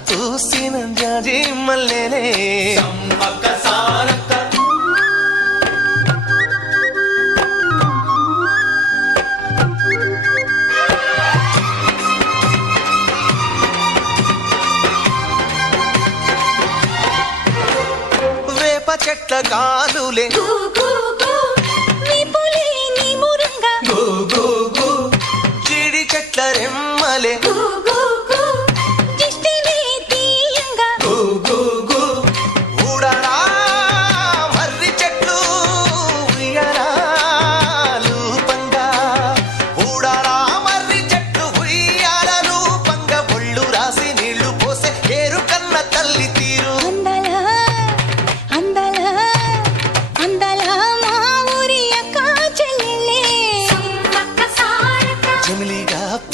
పూసిన జాజి మల్లెలే సమ్మక్క సారక్క వేప చెట్ల కాలులే జీడి చెట్ల రెమ్మలే